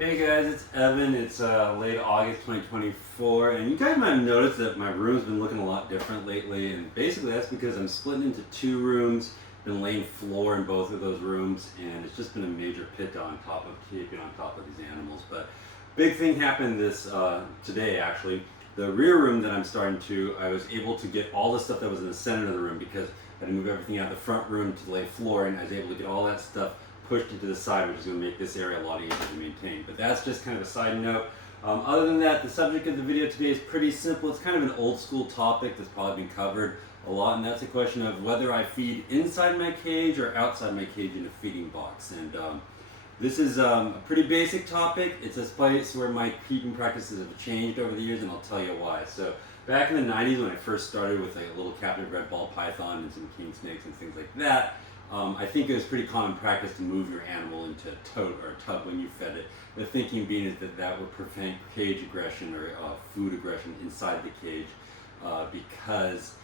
Hey guys, it's Evan. It's late August 2024, and you guys might have noticed that my room's been looking a lot different lately, and basically that's because I'm splitting into two rooms, been laying floor in both of those rooms, and it's just been a major pit on top of keeping on top of these animals. But big thing happened this today actually. The rear room that I'm starting to, I was able to get all the stuff that was in the center of the room because I had to move everything out of the front room to lay floor, and I was able to get all that stuff pushed into the side, which is going to make this area a lot easier to maintain. But that's just kind of a side note. Other than that, the subject of the video today is pretty simple. It's kind of an old school topic that's probably been covered a lot, and that's a question of whether I feed inside my cage or outside my cage in a feeding box. And this is a pretty basic topic. It's a place where my feeding practices have changed over the years, and I'll tell you why. So back in the 90s when I first started with like a little captive red ball python and some king snakes and things like that, I think it was pretty common practice to move your animal into a tote or a tub when you fed it. The thinking being is that that would prevent cage aggression or food aggression inside the cage because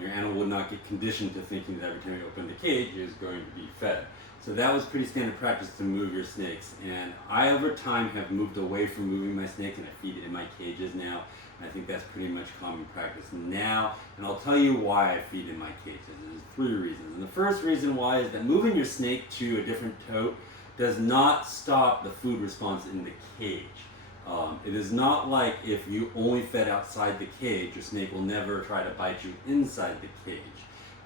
your animal would not get conditioned to thinking that every time you open the cage is going to be fed. So that was pretty standard practice to move your snakes. And I, over time, have moved away from moving my snakes, and I feed in my cages now. And I think that's pretty much common practice now. And I'll tell you why I feed in my cages. There's three reasons. And the first reason why is that moving your snake to a different tote does not stop the food response in the cage. It is not like if you only fed outside the cage, your snake will never try to bite you inside the cage.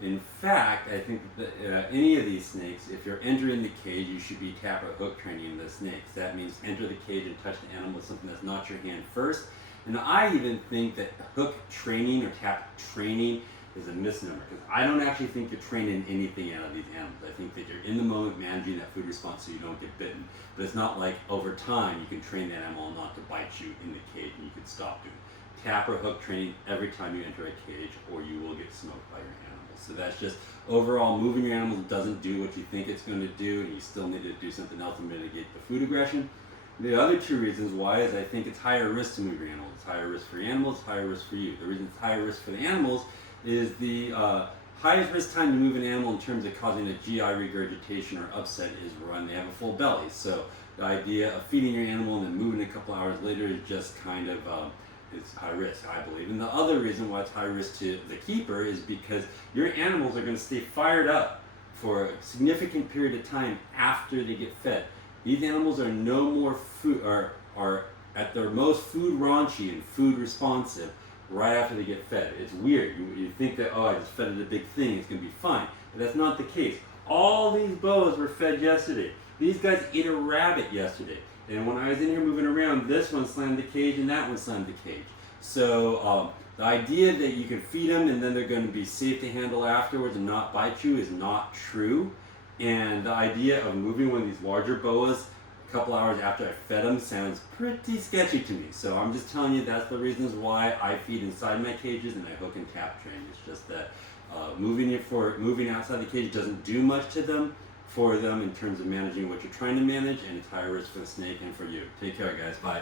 In fact, I think that any of these snakes, if you're entering the cage, you should be tap or hook training the snakes. That means enter the cage and touch the animal with something that's not your hand first. And I even think that hook training or tap training is a misnomer, because I don't actually think you're training anything out of these animals. I think that you're in the moment managing that food response so you don't get bitten. But it's not like over time you can train that animal not to bite you in the cage and you can stop doing it. Tap or hook training every time you enter a cage or you will get smoked by your animals. So that's just overall moving your animal doesn't do what you think it's going to do, and you still need to do something else to mitigate the food aggression. The other two reasons why is I think it's higher risk to move your animals. It's higher risk for your animals, higher risk for you. The reason it's higher risk for the animals is the highest risk time to move an animal in terms of causing a GI regurgitation or upset is when they have a full belly. So the idea of feeding your animal and then moving a couple hours later is just kind of it's high risk, I believe. And the other reason why it's high risk to the keeper is because your animals are going to stay fired up for a significant period of time after they get fed. These animals are no more food, are at their most food raunchy and food responsive right after they get fed. It's weird. You think that, oh, I just fed it a big thing, it's going to be fine. But that's not the case. All these boas were fed yesterday. These guys ate a rabbit yesterday. And when I was in here moving around, this one slammed the cage and that one slammed the cage. So the idea that you can feed them and then they're going to be safe to handle afterwards and not bite you is not true. And the idea of moving one of these larger boas a couple hours after I fed them sounds pretty sketchy to me. So I'm just telling you that's the reasons why I feed inside my cages and I hook and tap train. It's just that moving outside the cage doesn't do much to them for them in terms of managing what you're trying to manage, and it's higher risk for the snake and for you. Take care, guys. Bye.